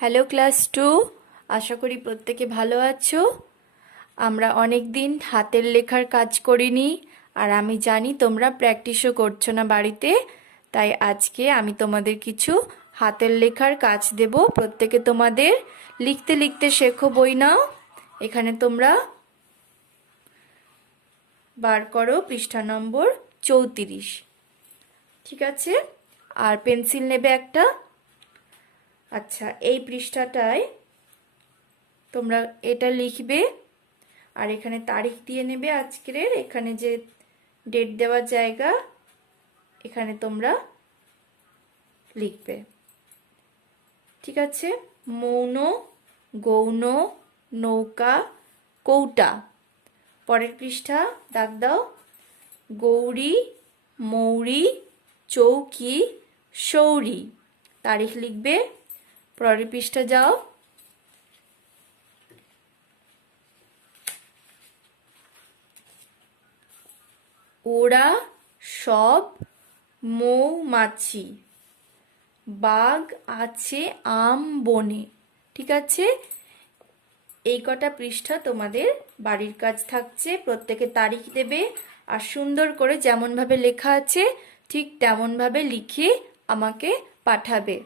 Hello class two আশা করি প্রত্যেকে ভালো আছো। আমরা অনেক দিন হাতের লেখার কাজ করিনি, আর আমি জানি তোমরা প্র্যাকটিসও করছ না বাড়িতে, তাই আজকে আমি তোমাদের কিছু হাতের লেখার কাজ দেব। প্রত্যেকে তোমাদের লিখতে লিখতে শেখো বই নাও। এখানে তোমরা বার করো পৃষ্ঠা নম্বর চৌত্রিশ। ঠিক আছে? আর পেন্সিল নেবে একটা। আচ্ছা এই পৃষ্ঠাটায় তোমরা এটা লিখবে আর এখানে তারিখ দিয়ে নেবে আজকের। এখানে যে ডেট দেওয়ার জায়গা, এখানে তোমরা লিখবে। ঠিক আছে? মৌন, গৌণ, নৌকা, কৌটা। পরের পৃষ্ঠা, দাগ দাও। গৌরী, মৌরি, চৌকি সৌরি তারিখ লিখবে পরের পৃষ্ঠা যাও। ওরা সব মৌমাছি। বাঘ আছে আম বনে। ঠিক আছে? এই কটা পৃষ্ঠা তোমাদের বাড়ির কাজ থাকছে, প্রত্যেকে তারিখ দেবে আর সুন্দর করে যেমনভাবে লেখা আছে, ঠিক তেমনভাবে লিখে আমাকে পাঠাবে।